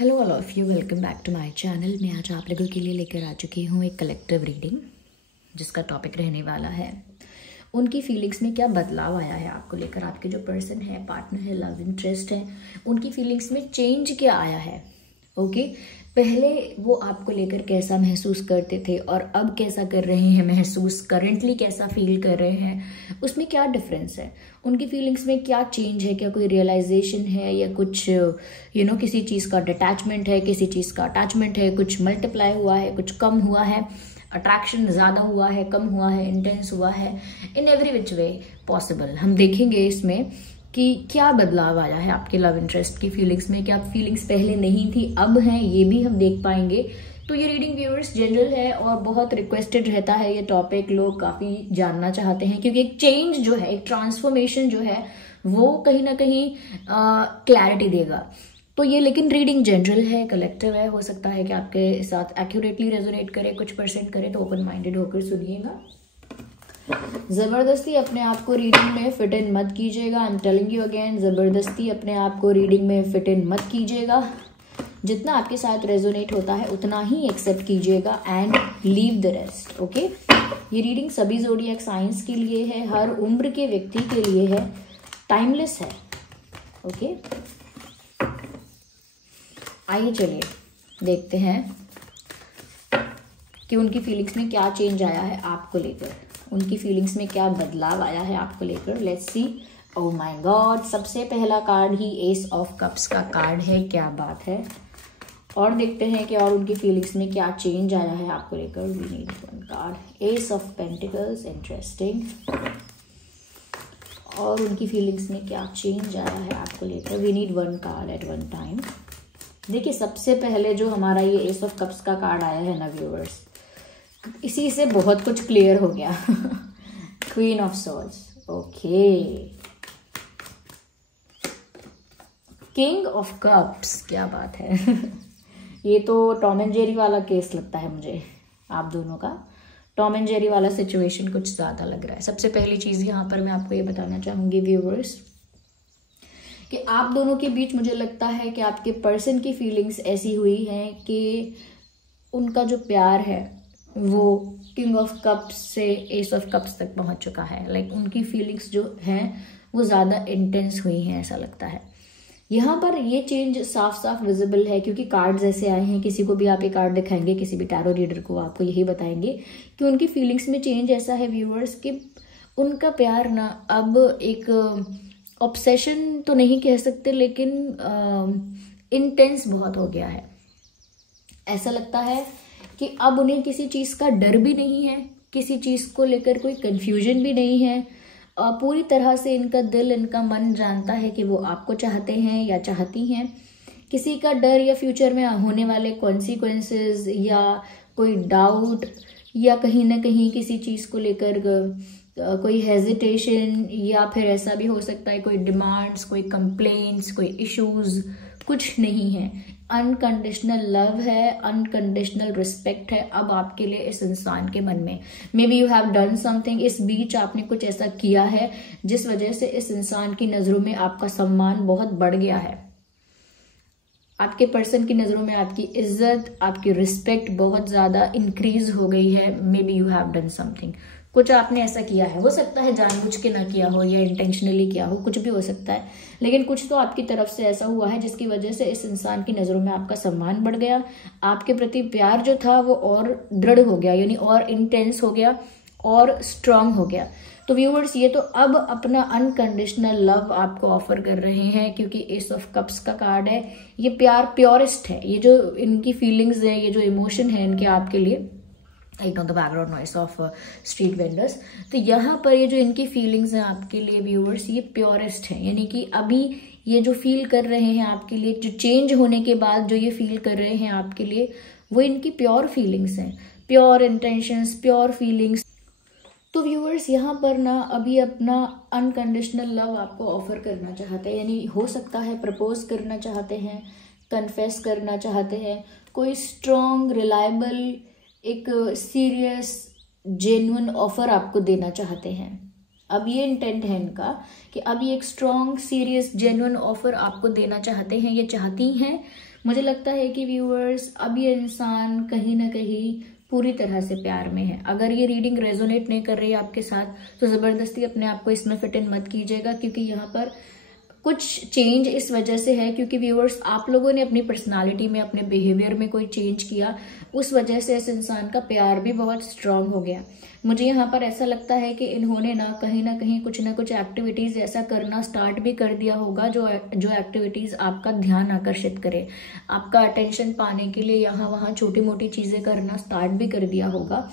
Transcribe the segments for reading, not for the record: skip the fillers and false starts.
Hello all of you, welcome back to my channel. मैं आज आप लोगों के लिए लेकर आ चुकी हूँ एक कलेक्टिव रीडिंग, जिसका टॉपिक रहने वाला है उनकी फीलिंग्स में क्या बदलाव आया है आपको लेकर। आपके जो पर्सन है, पार्टनर है, लव इंटरेस्ट है, उनकी फीलिंग्स में चेंज क्या आया है। ओके, पहले वो आपको लेकर कैसा महसूस करते थे और अब कैसा कर रहे हैं महसूस, करंटली कैसा फील कर रहे हैं, उसमें क्या डिफरेंस है। उनकी फीलिंग्स में क्या चेंज है, क्या कोई रियलाइजेशन है या कुछ किसी चीज़ का डिटैचमेंट है, किसी चीज़ का अटैचमेंट है, कुछ मल्टीप्लाई हुआ है, कुछ कम हुआ है, अट्रैक्शन ज़्यादा हुआ है, कम हुआ है, इंटेंस हुआ है, in every which way possible. हम देखेंगे इसमें कि क्या बदलाव आया है आपके लव इंटरेस्ट की फीलिंग्स में, क्या फीलिंग्स पहले नहीं थी अब हैं, ये भी हम देख पाएंगे। तो ये रीडिंग व्यूअर्स जनरल है और बहुत रिक्वेस्टेड रहता है ये टॉपिक, लोग काफ़ी जानना चाहते हैं क्योंकि एक चेंज जो है, एक ट्रांसफॉर्मेशन जो है वो कहीं ना कहीं क्लैरिटी देगा। तो ये लेकिन रीडिंग जनरल है, कलेक्टिव है, हो सकता है कि आपके साथ एक्यूरेटली रेजोनेट करे, कुछ परसेंट करे, तो ओपन माइंडेड होकर सुनिएगा। जबरदस्ती अपने आप को रीडिंग में फिट इन मत कीजिएगा। I am telling you again, जबरदस्ती अपने आप को रीडिंग में फिट इन मत कीजिएगा। जितना आपके साथ रेजोनेट होता है उतना ही एक्सेप्ट कीजिएगा and leave the rest. Okay, ये रीडिंग सभी ज़ोडिएक साइंस के लिए है, हर उम्र के व्यक्ति के लिए है, टाइमलेस है। ओके, आइए चलिए देखते हैं कि उनकी फीलिंग्स में क्या चेंज आया है आपको लेकर, उनकी फीलिंग्स में क्या बदलाव आया है आपको लेकर। Let's see. Oh my God, सबसे पहला card he S of cups का कार्ड है, क्या बात है। और देखते हैं कि और उनकी फीलिंग्स में क्या चेंज आया है आपको लेकर। We need one card, ace of pentacles, interesting. और उनकी फीलिंग्स में क्या चेंज आया है आपको लेकर। We need one card at one time. देखिए, सबसे पहले जो हमारा ये एस ऑफ कप्स का कार्ड आया है ना व्यूअर्स, इसी से बहुत कुछ क्लियर हो गया। Queen of swords, okay. King of cups, क्या बात है। ये तो टॉम एंड जेरी वाला केस लगता है मुझे, आप दोनों का टॉम एंड जेरी वाला सिचुएशन कुछ ज़्यादा लग रहा है। सबसे पहली चीज़ यहाँ पर मैं आपको ये बताना चाहूँगी व्यूअर्स कि आप दोनों के बीच मुझे लगता है कि आपके पर्सन की फीलिंग्स ऐसी हुई हैं कि उनका जो प्यार है वो किंग ऑफ कप्स से एस ऑफ कप्स तक पहुंच चुका है। लाइक उनकी फीलिंग्स जो हैं वो ज़्यादा इंटेंस हुई हैं, ऐसा लगता है। यहाँ पर ये चेंज साफ साफ विजिबल है क्योंकि कार्ड्स ऐसे आए हैं। किसी को भी आप ये कार्ड दिखाएंगे, किसी भी टैरो रीडर को, आपको यही बताएंगे कि उनकी फीलिंग्स में चेंज ऐसा है व्यूअर्स कि उनका प्यार ना अब एक ऑब्सेशन तो नहीं कह सकते, लेकिन इंटेंस बहुत हो गया है। ऐसा लगता है कि अब उन्हें किसी चीज़ का डर भी नहीं है, किसी चीज़ को लेकर कोई कंफ्यूजन भी नहीं है। पूरी तरह से इनका दिल, इनका मन जानता है कि वो आपको चाहते हैं या चाहती हैं। किसी का डर या फ्यूचर में होने वाले कॉन्सिक्वेंसेस या कोई डाउट या कहीं ना कहीं किसी चीज़ को लेकर कोई हेजिटेशन, या फिर ऐसा भी हो सकता है कोई डिमांड्स, कोई कंप्लेंट्स, कोई इश्यूज, कुछ नहीं है। अनकंडीशनल लव है, अनकंडीशनल रिस्पेक्ट है अब आपके लिए इस इंसान के मन में। May be you have done something, इस बीच आपने कुछ ऐसा किया है जिस वजह से इस इंसान की नज़रों में आपका सम्मान बहुत बढ़ गया है। आपके पर्सन की नज़रों में आपकी इज्जत, आपकी रिस्पेक्ट बहुत ज़्यादा इंक्रीज हो गई है। Maybe you have done something, कुछ आपने ऐसा किया है, हो सकता है जानबूझ के ना किया हो या इंटेंशनली किया हो, कुछ भी हो सकता है, लेकिन कुछ तो आपकी तरफ से ऐसा हुआ है जिसकी वजह से इस इंसान की नज़रों में आपका सम्मान बढ़ गया। आपके प्रति प्यार जो था वो और दृढ़ हो गया, यानी और इंटेंस हो गया और स्ट्रांग हो गया। तो व्यूअर्स, ये तो अब अपना अनकंडीशनल लव आपको ऑफर कर रहे हैं क्योंकि एस ऑफ कप्स का कार्ड है। ये प्यार प्योरेस्ट है, ये जो इनकी फीलिंग्स है, ये जो इमोशन है इनके आपके लिए। Ignore the background noise of street vendors. तो यहाँ पर ये जो इनकी फीलिंग्स हैं आपके लिए व्यूअर्स, ये प्योरेस्ट है, यानी कि अभी ये जो फील कर रहे हैं आपके लिए, जो चेंज होने के बाद जो ये फील कर रहे हैं आपके लिए, वो इनकी प्योर फीलिंग्स हैं, प्योर इंटेंशंस, प्योर फीलिंग्स। तो व्यूअर्स, यहाँ पर ना अभी अपना अनकंडीशनल लव आपको ऑफर करना चाहते हैं, यानी हो सकता है प्रपोज करना चाहते हैं, कन्फेस करना चाहते हैं, कोई स्ट्रॉन्ग, रिलायबल, एक सीरियस, जेन्युइन ऑफर आपको देना चाहते हैं। अब ये इंटेंट है इनका कि अब ये एक स्ट्रॉन्ग, सीरियस, जेन्युइन ऑफर आपको देना चाहते हैं, ये चाहती हैं। मुझे लगता है कि व्यूअर्स अब ये इंसान कहीं ना कहीं पूरी तरह से प्यार में है। अगर ये रीडिंग रेजोनेट नहीं कर रही है आपके साथ तो जबरदस्ती अपने आप को इसमें फिट इन मत कीजिएगा, क्योंकि यहाँ पर कुछ चेंज इस वजह से है क्योंकि व्यूअर्स आप लोगों ने अपनी पर्सनालिटी में, अपने बिहेवियर में कोई चेंज किया, उस वजह से इस इंसान का प्यार भी बहुत स्ट्रांग हो गया। मुझे यहाँ पर ऐसा लगता है कि इन्होंने ना कहीं कुछ ना कुछ एक्टिविटीज ऐसा करना स्टार्ट भी कर दिया होगा जो एक्टिविटीज आपका ध्यान आकर्षित करे, आपका अटेंशन पाने के लिए यहाँ वहाँ छोटी मोटी चीजें करना स्टार्ट भी कर दिया होगा।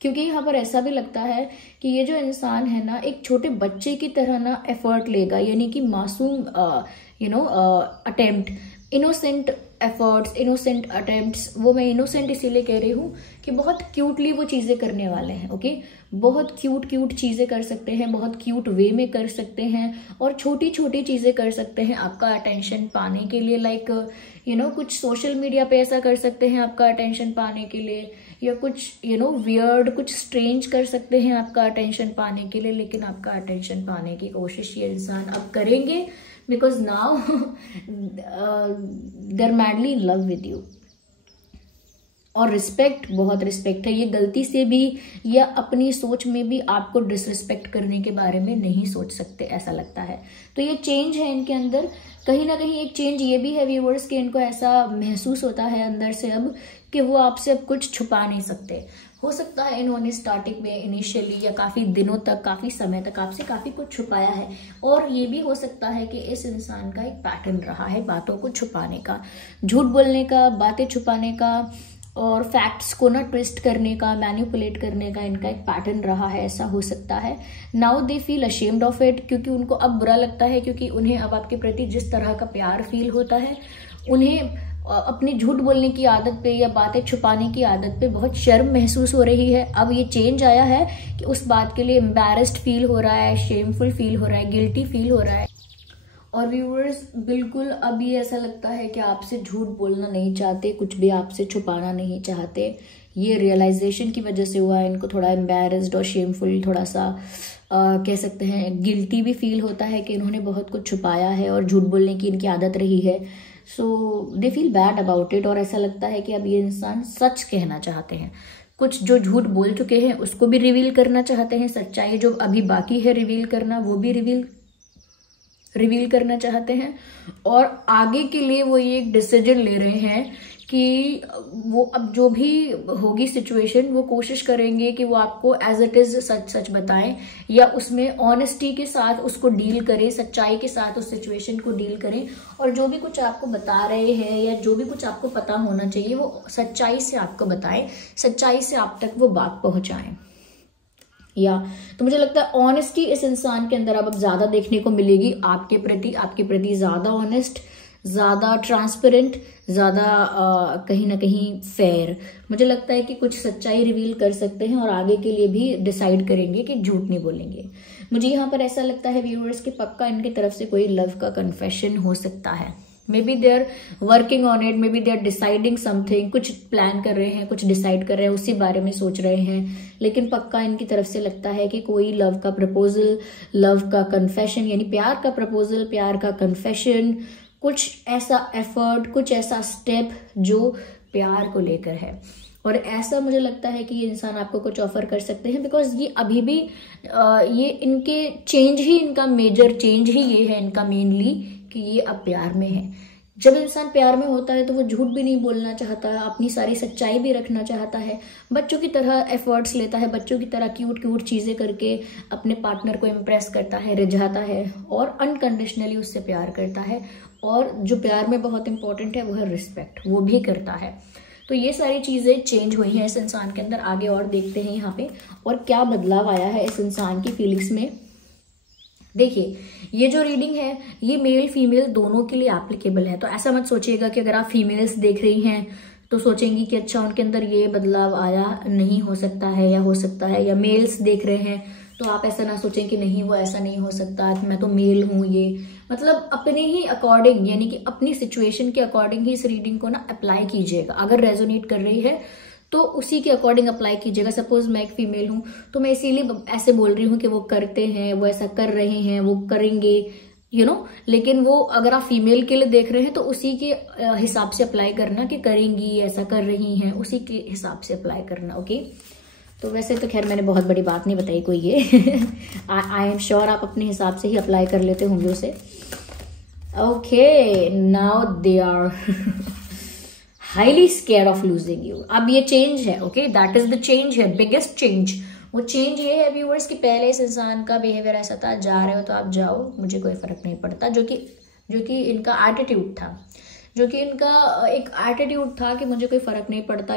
क्योंकि यहाँ पर ऐसा भी लगता है कि ये जो इंसान है ना एक छोटे बच्चे की तरह ना एफर्ट लेगा, यानी कि मासूम attempt, innocent efforts, innocent attempts. वो मैं इनोसेंट इसीलिए कह रही हूँ कि बहुत क्यूटली वो चीजें करने वाले हैं। ओके, बहुत क्यूट चीजें कर सकते हैं, बहुत क्यूट वे में कर सकते हैं और छोटी छोटी चीजें कर सकते हैं आपका अटेंशन पाने के लिए। लाइक कुछ सोशल मीडिया पे ऐसा कर सकते हैं आपका अटेंशन पाने के लिए, या कुछ वियर्ड, कुछ स्ट्रेंज कर सकते हैं आपका अटेंशन पाने के लिए। लेकिन आपका अटेंशन पाने की कोशिश ये इंसान अब करेंगे because now they are madly in love with you. और रिस्पेक्ट, बहुत रिस्पेक्ट है। ये गलती से भी या अपनी सोच में भी आपको डिसरिस्पेक्ट करने के बारे में नहीं सोच सकते, ऐसा लगता है। तो ये चेंज है इनके अंदर। कहीं ना कहीं एक चेंज ये भी है व्यूअर्स कि इनको ऐसा महसूस होता है अंदर से अब कि वो आपसे अब कुछ छुपा नहीं सकते। हो सकता है इन्होंने स्टार्टिंग में इनिशियली या काफी दिनों तक, काफी समय तक आपसे काफी कुछ छुपाया है, और ये भी हो सकता है कि इस इंसान का एक पैटर्न रहा है बातों को छुपाने का, झूठ बोलने का, बातें छुपाने का और फैक्ट्स को ना ट्विस्ट करने का, मैनिपुलेट करने का इनका एक पैटर्न रहा है, ऐसा हो सकता है। Now they feel ashamed of it, क्योंकि उनको अब बुरा लगता है, क्योंकि उन्हें अब आपके प्रति जिस तरह का प्यार फील होता है, उन्हें अपनी झूठ बोलने की आदत पे या बातें छुपाने की आदत पे बहुत शर्म महसूस हो रही है। अब ये चेंज आया है कि उस बात के लिए एम्बैरेस्ड फील हो रहा है, शेमफुल फील हो रहा है, गिल्टी फील हो रहा है। और व्यूअर्स बिल्कुल अब ये ऐसा लगता है कि आपसे झूठ बोलना नहीं चाहते, कुछ भी आपसे छुपाना नहीं चाहते। ये रियलाइजेशन की वजह से हुआ है, इनको थोड़ा एम्बैरेस्ड और शेमफुल, थोड़ा सा कह सकते हैं गिल्टी भी फील होता है कि इन्होंने बहुत कुछ छुपाया है और झूठ बोलने की इनकी आदत रही है। So they feel bad about it. और ऐसा लगता है कि अब ये इंसान सच कहना चाहते हैं, कुछ जो झूठ बोल चुके हैं उसको भी रिवील करना चाहते हैं, सच्चाई जो अभी बाकी है रिवील करना वो भी रिवील करना चाहते हैं। और आगे के लिए वो ये एक डिसीजन ले रहे हैं कि वो अब जो भी होगी सिचुएशन वो कोशिश करेंगे कि वो आपको एज इट इज सच बताएं, या उसमें ऑनेस्टी के साथ उसको डील करें, सच्चाई के साथ उस सिचुएशन को डील करें। और जो भी कुछ आपको बता रहे हैं या जो भी कुछ आपको पता होना चाहिए वो सच्चाई से आपको बताएं, सच्चाई से आप तक वो बात पहुंचाएं। तो मुझे लगता है ऑनेस्टी इस इंसान के अंदर अब ज्यादा देखने को मिलेगी, आपके प्रति ज्यादा ऑनेस्ट, ज्यादा ट्रांसपेरेंट, ज्यादा कहीं ना कहीं फेयर। मुझे लगता है कि कुछ सच्चाई रिवील कर सकते हैं और आगे के लिए भी डिसाइड करेंगे कि झूठ नहीं बोलेंगे। मुझे यहाँ पर ऐसा लगता है व्यूअर्स कि पक्का इनकी तरफ से कोई लव का कन्फेशन हो सकता है। Maybe they are working on it, maybe they are deciding something, कुछ प्लान कर रहे हैं, कुछ डिसाइड कर रहे हैं, उसी बारे में सोच रहे हैं। लेकिन पक्का इनकी तरफ से लगता है कि कोई लव का प्रपोजल, लव का कन्फेशन, यानी प्यार का प्रपोजल, प्यार का कन्फेशन, कुछ ऐसा एफर्ट, कुछ ऐसा स्टेप जो प्यार को लेकर है। और ऐसा मुझे लगता है कि ये इंसान आपको कुछ ऑफर कर सकते हैं, बिकॉज ये अभी भी ये इनके चेंज ही, इनका मेजर चेंज ही ये है इनका मेनली, कि ये अब प्यार में है। जब इंसान प्यार में होता है तो वो झूठ भी नहीं बोलना चाहता है, अपनी सारी सच्चाई भी रखना चाहता है, बच्चों की तरह एफर्ट्स लेता है, बच्चों की तरह क्यूट चीजें करके अपने पार्टनर को इम्प्रेस करता है, रिझाता है और अनकंडीशनली उससे प्यार करता है। और जो प्यार में बहुत इंपॉर्टेंट है वो है रिस्पेक्ट, वो भी करता है। तो ये सारी चीजें चेंज हुई हैं इस इंसान के अंदर। आगे और देखते हैं यहाँ पे और क्या बदलाव आया है इस इंसान की फीलिंग्स में। देखिए, ये जो रीडिंग है ये मेल फीमेल दोनों के लिए एप्लीकेबल है। तो ऐसा मत सोचिएगा कि अगर आप फीमेल्स देख रही हैं तो सोचेंगी कि अच्छा उनके अंदर ये बदलाव आया नहीं हो सकता है या हो सकता है, या मेल्स देख रहे हैं तो आप ऐसा ना सोचें कि नहीं वो ऐसा नहीं हो सकता, मैं तो मेल हूं। ये मतलब अपने ही अकॉर्डिंग, यानी कि अपनी सिचुएशन के अकॉर्डिंग ही इस रीडिंग को ना अप्लाई कीजिएगा। अगर रेजोनेट कर रही है तो उसी के अकॉर्डिंग अप्लाई कीजिएगा। सपोज मैं एक फीमेल हूं तो मैं इसीलिए ऐसे बोल रही हूँ कि वो करते हैं, वो ऐसा कर रहे हैं, वो करेंगे, लेकिन वो अगर आप फीमेल के लिए देख रहे हैं तो उसी के हिसाब से अप्लाई करना कि करेंगी, ऐसा कर रही हैं, उसी के हिसाब से अप्लाई करना। ओके, तो वैसे तो खैर मैंने बहुत बड़ी बात नहीं बताई कोई ये आई एम श्योर आप अपने हिसाब से ही अप्लाई कर लेते होंगे उसे। Okay, now they are highly scared of losing you. अब ये चेंज है, okay, that is the change है, बिगेस्ट चेंज। वो चेंज ये है व्यूअर्स कि पहले इस इंसान का बिहेवियर ऐसा था, जा रहे हो तो आप जाओ, मुझे कोई फर्क नहीं पड़ता, जो कि इनका एटीट्यूड था, जो कि इनका एक एटीट्यूड था कि मुझे कोई फर्क नहीं पड़ता,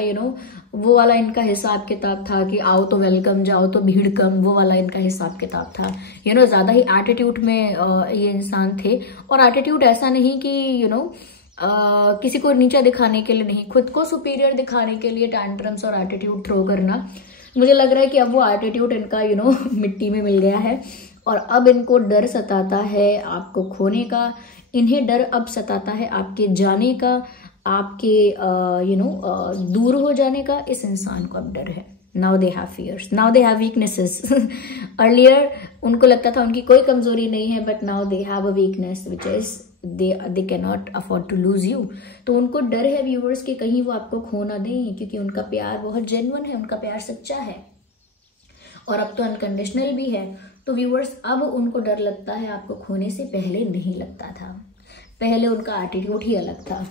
वो वाला इनका हिसाब किताब था कि आओ तो वेलकम, जाओ तो भीड़ कम, वो वाला इनका हिसाब किताब था। ज्यादा ही एटीट्यूड में ये इंसान थे। और एटीट्यूड ऐसा नहीं कि किसी को नीचा दिखाने के लिए नहीं, खुद को सुपीरियर दिखाने के लिए टैंट्रम्स और एटीट्यूड थ्रो करना। मुझे लग रहा है कि अब वो एटीट्यूड इनका मिट्टी में मिल गया है और अब इनको डर सताता है आपको खोने का, इन्हें डर अब सताता है आपके जाने का, आपके दूर हो जाने का। इस इंसान को अब डर है। Now they have fears, now they have weaknesses. Earlier उनको लगता था उनकी कोई कमजोरी नहीं है, but now they have a weakness which is they can not afford to lose you. तो उनको डर है व्यूअर्स कि कहीं वो आपको खो ना दें, क्योंकि उनका प्यार बहुत जेन्युइन है, उनका प्यार सच्चा है और अब तो अनकंडीशनल भी है। तो व्यूअर्स अब उनको डर लगता है आपको खोने से, पहले नहीं लगता था, पहले उनका एटीट्यूड ही अलग था।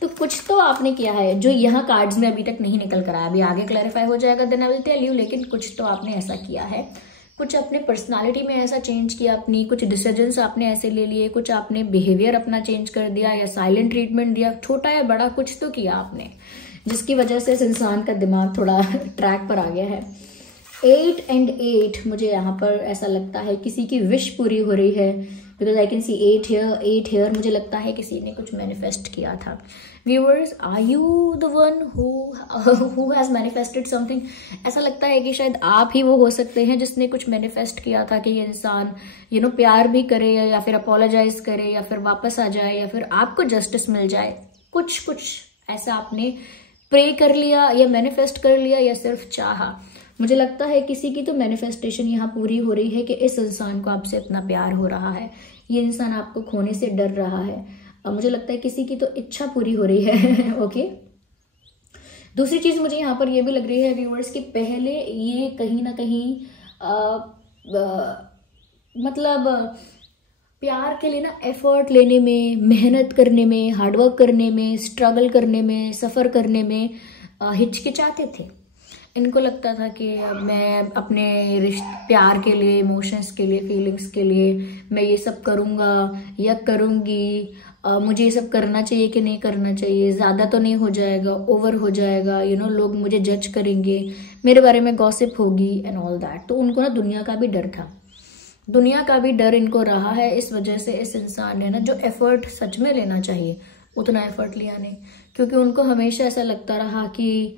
तो कुछ तो आपने किया है जो यहाँ कार्ड्स में अभी तक नहीं निकल कर आया, अभी आगे क्लैरिफाई हो जाएगा then I will tell you. लेकिन कुछ तो आपने ऐसा किया है, कुछ अपने पर्सनालिटी में ऐसा चेंज किया अपनी, कुछ डिसीजंस आपने ऐसे ले लिए, कुछ आपने बिहेवियर अपना चेंज कर दिया या साइलेंट ट्रीटमेंट दिया, छोटा या बड़ा कुछ तो किया आपने, जिसकी वजह से इस इंसान का दिमाग थोड़ा ट्रैक पर आ गया है। 8 and 8 मुझे यहाँ पर ऐसा लगता है किसी की विश पूरी हो रही है, because I can see 8 here। मुझे लगता है किसी ने कुछ मैनिफेस्ट किया था। Viewers, are you the one who has manifested something? ऐसा लगता है कि शायद आप ही वो हो सकते हैं जिसने कुछ मैनिफेस्ट किया था कि ये इंसान प्यार भी करे या फिर अपोलोजाइज करे या फिर वापस आ जाए या फिर आपको जस्टिस मिल जाए। कुछ ऐसा आपने प्रे कर लिया या मैनिफेस्ट कर लिया या सिर्फ चाहा। मुझे लगता है किसी की तो मैनिफेस्टेशन यहाँ पूरी हो रही है कि इस इंसान को आपसे इतना प्यार हो रहा है, ये इंसान आपको खोने से डर रहा है। मुझे लगता है किसी की तो इच्छा पूरी हो रही है। ओके, दूसरी चीज मुझे यहाँ पर ये भी लग रही है व्यूअर्स कि पहले ये कहीं ना कहीं मतलब प्यार के लिए ना एफर्ट लेने में, मेहनत करने में, हार्डवर्क करने में, स्ट्रगल करने में, सफर करने में हिचकिचाते थे। इनको लगता था कि मैं अपने प्यार के लिए, इमोशंस के लिए, फीलिंग्स के लिए मैं ये सब करूँगा या करूँगी, मुझे ये सब करना चाहिए कि नहीं करना चाहिए, ज़्यादा तो नहीं हो जाएगा, ओवर हो जाएगा, लोग मुझे जज करेंगे, मेरे बारे में गॉसिप होगी एंड ऑल दैट। तो उनको ना दुनिया का भी डर था, दुनिया का भी डर इनको रहा है। इस वजह से इस इंसान ने ना जो एफर्ट सच में लेना चाहिए उतना एफर्ट लिया नहीं, क्योंकि उनको हमेशा ऐसा लगता रहा कि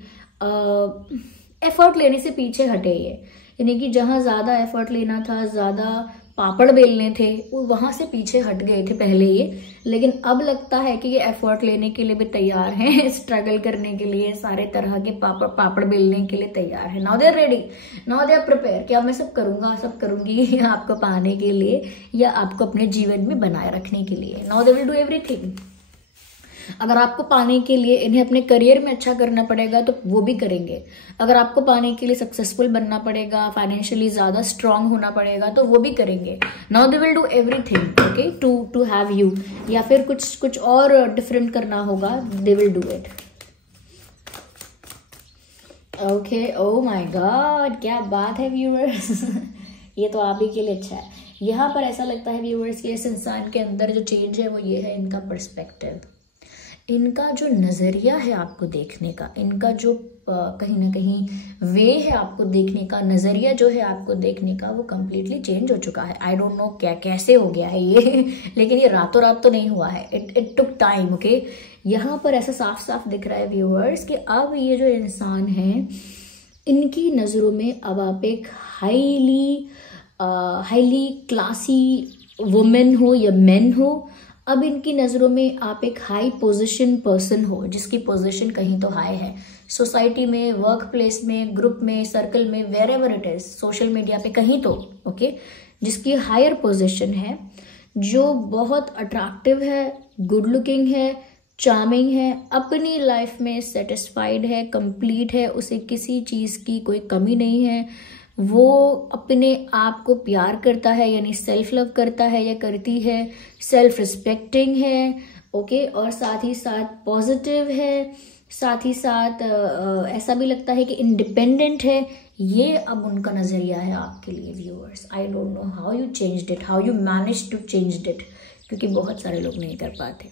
एफर्ट लेने से पीछे हटे ये, यानी कि जहां ज्यादा एफर्ट लेना था, ज्यादा पापड़ बेलने थे, वो वहां से पीछे हट गए थे पहले ये। लेकिन अब लगता है कि ये एफर्ट लेने के लिए भी तैयार हैं, स्ट्रगल करने के लिए, सारे तरह के पापड़ बेलने के लिए तैयार है। Now they are ready, now they are prepare कि अब मैं सब करूंगा, सब करूंगी आपको पाने के लिए या आपको अपने जीवन में बनाए रखने के लिए। Now they will do everything. अगर आपको पाने के लिए इन्हें अपने करियर में अच्छा करना पड़ेगा तो वो भी करेंगे, अगर आपको पाने के लिए सक्सेसफुल बनना पड़ेगा, फाइनेंशियली ज्यादा स्ट्रांग होना पड़ेगा तो वो भी करेंगे। Now they will do everything okay to have you, या फिर कुछ और डिफरेंट करना होगा, they will do it. Okay, oh my God, क्या बात है व्यूअर्स। ये तो आप ही के लिए अच्छा है। यहाँ पर ऐसा लगता है व्यूअर्स कि इस इंसान के अंदर जो चेंज है वो ये है इनका पर्सपेक्टिव, इनका जो नज़रिया है आपको देखने का, इनका जो कहीं ना कहीं वे है आपको देखने का, नज़रिया जो है आपको देखने का, वो कम्प्लीटली चेंज हो चुका है। आई डोंट नो क्या कैसे हो गया है ये लेकिन ये रातों रात तो नहीं हुआ है, इट टुक टाइम। ओके, यहाँ पर ऐसा साफ साफ दिख रहा है व्यूअर्स कि अब ये जो इंसान है इनकी नज़रों में अब आप एक हाईली क्लासी वुमेन हो या मेन हो, अब इनकी नज़रों में आप एक हाई पोजीशन पर्सन हो, जिसकी पोजीशन कहीं तो हाई है सोसाइटी में, वर्क प्लेस में, ग्रुप में, सर्कल में, wherever it is, social media पे कहीं तो। ओके, जिसकी हायर पोजीशन है, जो बहुत अट्रैक्टिव है, गुड लुकिंग है, चार्मिंग है, अपनी लाइफ में सेटिस्फाइड है, कंप्लीट है, उसे किसी चीज की कोई कमी नहीं है, वो अपने आप को प्यार करता है यानी सेल्फ लव करता है या करती है, सेल्फ रिस्पेक्टिंग है, ओके, और साथ ही साथ पॉजिटिव है, साथ ही साथ ऐसा भी लगता है कि इंडिपेंडेंट है। ये अब उनका नजरिया है आपके लिए viewers. I don't know how you changed it, how you manage to changed it, क्योंकि बहुत सारे लोग नहीं कर पाते।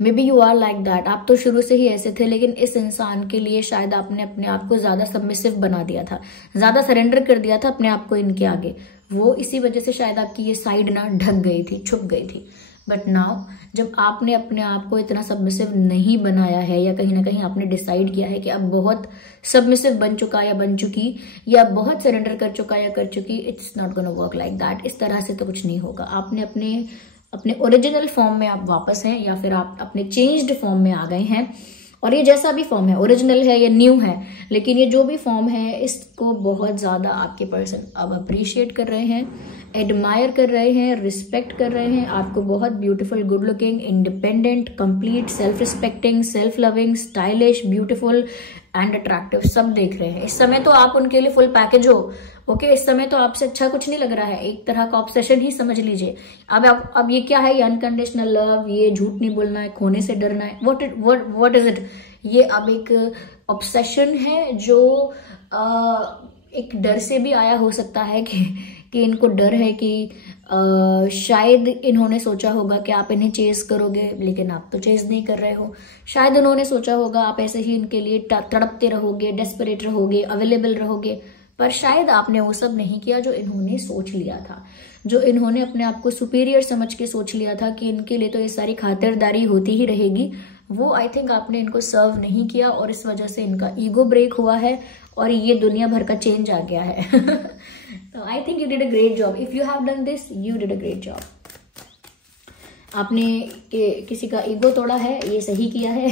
Maybe you are like that, आप तो शुरू से ही ऐसे थे, लेकिन इस इंसान के लिए शायद आपने अपने आप को ज्यादा सबमिसिव बना दिया था, ज्यादा सरेंडर कर दिया था अपने आप को इनके आगे। वो इसी वजह से शायद आपकी ये साइड ना ढक गई थी, छुप गई थी। बट नाउ जब आपने अपने आप को इतना सबमिसिव नहीं बनाया है, या कहीं ना कहीं आपने डिसाइड किया है कि अब बहुत सबमिसिव बन चुका या बन चुकी, या बहुत सरेंडर कर चुका या कर चुकी, it's not gonna work like that. इस तरह से तो कुछ नहीं होगा। आपने अपने ओरिजिनल फॉर्म में आप वापस हैं, या फिर आप अपने चेंज्ड फॉर्म में आ गए हैं। और ये जैसा भी फॉर्म है, ओरिजिनल है या न्यू है, लेकिन ये जो भी फॉर्म है, इसको बहुत ज्यादा आपके पर्सन अब अप्रिशिएट कर रहे हैं, एडमायर कर रहे हैं, रिस्पेक्ट कर रहे हैं। आपको बहुत beautiful, good looking, independent, complete, self respecting, self loving, stylish, beautiful and attractive सब देख रहे हैं। इस समय तो आप उनके लिए फुल पैकेज हो, ओके। इस समय तो आपसे अच्छा कुछ नहीं लग रहा है, एक तरह का ऑब्सेशन ही समझ लीजिए। अब ये क्या है, ये अनकंडीशनल लव, ये झूठ नहीं बोलना है, खोने से डरना है, व्हाट इज इट? ये अब एक ऑब्सेशन है जो एक डर से भी आया हो सकता है कि इनको डर है कि शायद इन्होंने सोचा होगा कि आप इन्हें चेज करोगे, लेकिन आप तो चेज नहीं कर रहे हो। शायद उन्होंने सोचा होगा आप ऐसे ही इनके लिए तड़पते रहोगे, डेस्परेट रहोगे, अवेलेबल रहोगे, पर शायद आपने वो सब नहीं किया जो इन्होंने सोच लिया था, जो इन्होंने अपने आप को सुपीरियर समझ के सोच लिया था कि इनके लिए तो ये सारी खातिरदारी होती ही रहेगी। वो आई थिंक आपने इनको सर्व नहीं किया, और इस वजह से इनका ईगो ब्रेक हुआ है और ये दुनिया भर का चेंज आ गया है। तो I think you did a great job. If you have done this, you did a great job. आपने किसी का ईगो तोड़ा है, ये सही किया है।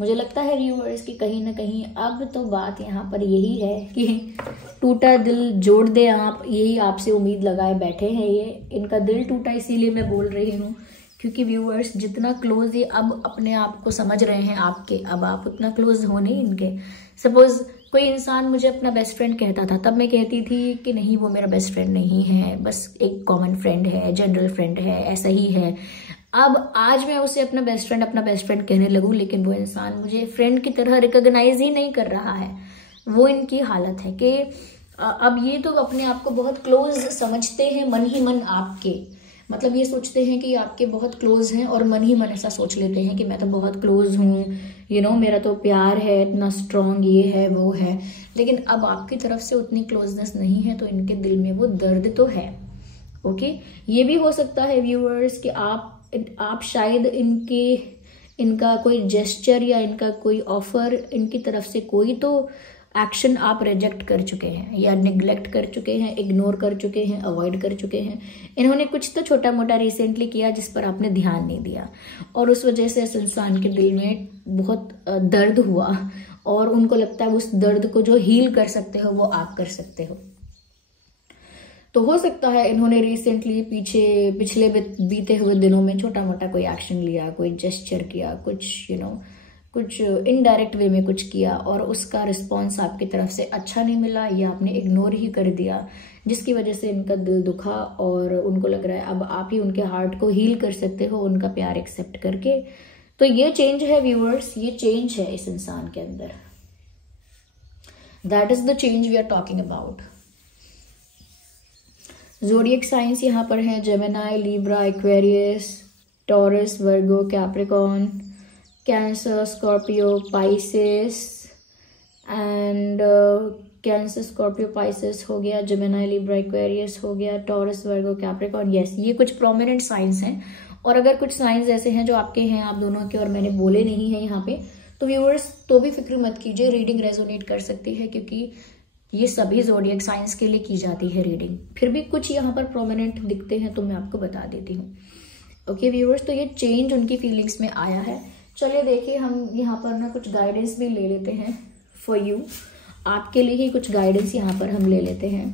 मुझे लगता है व्यूअर्स कि कहीं ना कहीं अब तो बात यहाँ पर यही है कि टूटा दिल जोड़ दे आप, यही आपसे उम्मीद लगाए बैठे हैं। ये इनका दिल टूटा इसीलिए मैं बोल रही हूँ, क्योंकि व्यूअर्स जितना क्लोज ये अब अपने आप को समझ रहे हैं आपके, अब आप उतना क्लोज हो नहीं इनके। सपोज कोई इंसान मुझे अपना बेस्ट फ्रेंड कहता था, तब मैं कहती थी कि नहीं, वो मेरा बेस्ट फ्रेंड नहीं है, बस एक कॉमन फ्रेंड है, जनरल फ्रेंड है, ऐसा ही है। अब आज मैं उसे अपना बेस्ट फ्रेंड कहने लगूं, लेकिन वो इंसान मुझे फ्रेंड की तरह रिकॉग्नाइज ही नहीं कर रहा है। वो इनकी हालत है कि अब ये तो अपने आप को बहुत क्लोज समझते हैं, मन ही मन आपके, मतलब ये सोचते हैं कि आपके बहुत क्लोज हैं, और मन ही मन ऐसा सोच लेते हैं कि मैं तो बहुत क्लोज हूँ, यू नो, मेरा तो प्यार है इतना स्ट्रांग, ये है वो है। लेकिन अब आपकी तरफ से उतनी क्लोजनेस नहीं है, तो इनके दिल में वो दर्द तो है, ओके। ये भी हो सकता है व्यूअर्स कि आप शायद इनका कोई जेस्चर या इनका कोई ऑफर, इनकी तरफ से कोई तो एक्शन आप रिजेक्ट कर चुके हैं, या निग्लेक्ट कर चुके हैं, इग्नोर कर चुके हैं, अवॉइड कर चुके हैं। इन्होंने कुछ तो छोटा मोटा रिसेंटली किया जिस पर आपने ध्यान नहीं दिया, और उस वजह से इस इंसान के दिल में बहुत दर्द हुआ, और उनको लगता है उस दर्द को जो हील कर सकते हो वो आप कर सकते हो। तो हो सकता है इन्होंने रिसेंटली पिछले बीते हुए दिनों में छोटा मोटा कोई एक्शन लिया, कोई जेस्चर किया, कुछ कुछ इनडायरेक्ट वे में कुछ किया, और उसका रिस्पॉन्स आपकी तरफ से अच्छा नहीं मिला, या आपने इग्नोर ही कर दिया, जिसकी वजह से इनका दिल दुखा, और उनको लग रहा है अब आप ही उनके हार्ट को हील कर सकते हो उनका प्यार एक्सेप्ट करके। तो ये चेंज है व्यूअर्स, ये चेंज है इस इंसान के अंदर। That is the change we are talking about. Zodiac science यहाँ पर है Gemini, Libra, Aquarius, Taurus, Virgo, Capricorn, Cancer, Scorpio, Pisces and Cancer, Scorpio, Pisces हो गया, जेमिनी, लिब्रा, एक्वेरियस हो गया, टॉरस, वर्गो, कैप्रिकॉर्न। यस, ये कुछ प्रोमिनेंट साइंस हैं, और अगर कुछ साइंस ऐसे हैं जो आपके हैं, आप दोनों के, और मैंने बोले नहीं है यहाँ पे, तो व्यूअर्स तो भी फिक्र मत कीजिए, रीडिंग रेजोनेट कर सकती है, क्योंकि ये सभी ज़ोडिएक साइंस के लिए की जाती है रीडिंग। फिर भी कुछ यहाँ पर प्रोमिनेंट दिखते हैं तो मैं आपको बता देती हूँ, ओके व्यूअर्स। तो ये चेंज उनकी फीलिंग्स में आया है। चलिए देखिए, हम यहाँ पर ना कुछ गाइडेंस भी ले लेते हैं फॉर यू। आपके लिए ही कुछ गाइडेंस यहाँ पर हम ले लेते हैं।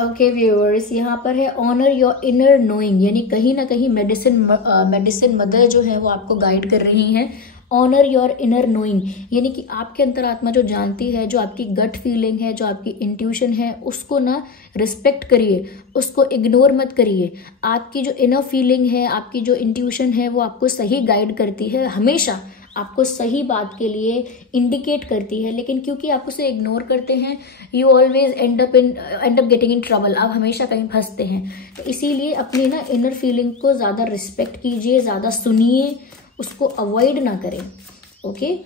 ओके व्यूअर्स, यहाँ पर है ऑनर योर इनर नोइंग, यानी कहीं ना कहीं मेडिसिन मदर जो है वो आपको गाइड कर रही हैं। ऑनर योर इनर नोइंग, यानी कि आपके अंतरात्मा जो जानती है, जो आपकी गट फीलिंग है, जो आपकी इंट्यूशन है, उसको ना रिस्पेक्ट करिए, उसको इग्नोर मत करिए। आपकी जो इनर फीलिंग है, आपकी जो इंट्यूशन है, वो आपको सही गाइड करती है, हमेशा आपको सही बात के लिए इंडिकेट करती है। लेकिन क्योंकि आप उसे इग्नोर करते हैं, you always and up getting in trouble, आप हमेशा कहीं फंसते हैं। तो इसीलिए अपनी ना इनर फीलिंग को ज़्यादा रिस्पेक्ट कीजिए, ज़्यादा सुनिए, उसको अवॉइड ना करें। ओके,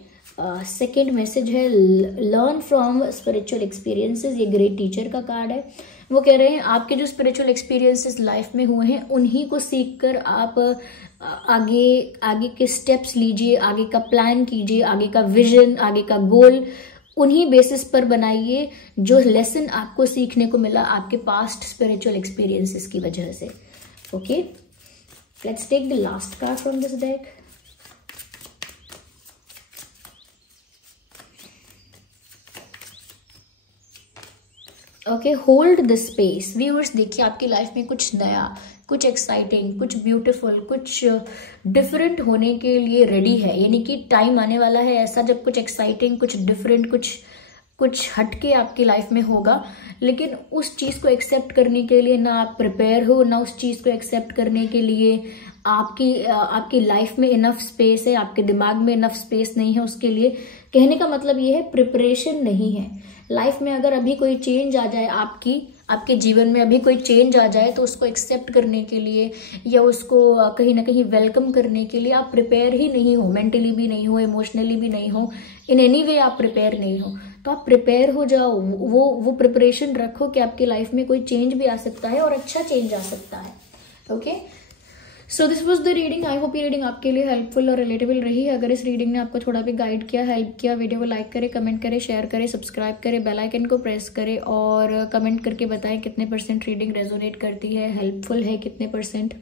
सेकेंड मैसेज है लर्न फ्रॉम स्पिरिचुअल एक्सपीरियंसेस। ये ग्रेट टीचर का कार्ड है। वो कह रहे हैं आपके जो स्पिरिचुअल एक्सपीरियंसेस लाइफ में हुए हैं उन्हीं को सीखकर आप आगे के स्टेप्स लीजिए, आगे का प्लान कीजिए, आगे का विजन, आगे का गोल उन्हीं बेसिस पर बनाइए जो लेसन आपको सीखने को मिला आपके पास्ट स्पिरिचुअल एक्सपीरियंसेस की वजह से। Okay, let's take the last card from this deck. Okay, hold the space. Viewers देखिए, आपकी लाइफ में कुछ नया, कुछ एक्साइटिंग, कुछ ब्यूटीफुल, कुछ डिफरेंट होने के लिए रेडी है। यानी कि टाइम आने वाला है ऐसा जब कुछ एक्साइटिंग, कुछ डिफरेंट, कुछ हटके आपकी लाइफ में होगा। लेकिन उस चीज़ को एक्सेप्ट करने के लिए ना आप प्रिपेयर हो, ना उस चीज़ को एक्सेप्ट करने के लिए आपकी लाइफ में इनफ स्पेस है, आपके दिमाग में इनफ स्पेस नहीं है उसके लिए। कहने का मतलब ये है प्रिपरेशन नहीं है। लाइफ में अगर अभी कोई चेंज आ जाए, आपके जीवन में अभी कोई चेंज आ जाए, तो उसको एक्सेप्ट करने के लिए या उसको कहीं ना कहीं वेलकम करने के लिए आप प्रिपेयर ही नहीं हो। मेंटली भी नहीं हो, इमोशनली भी नहीं हो, इन एनी वे आप प्रिपेयर नहीं हो। तो आप प्रिपेयर हो जाओ, वो प्रिपरेशन रखो कि आपकी लाइफ में कोई चेंज भी आ सकता है और अच्छा चेंज आ सकता है। Okay, so this was the reading. I hope ये रीडिंग आपके लिए हेल्पफुल और रिलेटेबल रही है। अगर इस रीडिंग ने आपको थोड़ा भी गाइड किया, हेल्प किया, वीडियो को लाइक करें, कमेंट करें, शेयर करें, सब्सक्राइब करें, बेल आइकन को प्रेस करें और कमेंट करके बताएं कितने % रीडिंग रेजोनेट करती है, हेल्पफुल है कितने %।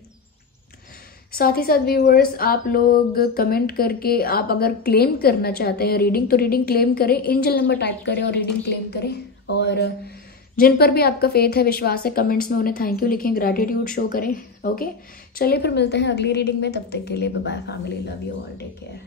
साथ ही साथ व्यूअर्स, आप लोग कमेंट करके आप अगर क्लेम करना चाहते हैं रीडिंग, तो रीडिंग क्लेम करें, एंजल नंबर टाइप करें और रीडिंग क्लेम करें। और जिन पर भी आपका फेथ है, विश्वास है, कमेंट्स में उन्हें थैंक यू लिखें, ग्रैटिट्यूड शो करें। ओके, चलिए फिर मिलते हैं अगली रीडिंग में। तब तक के लिए bye bye family, love you all, take care.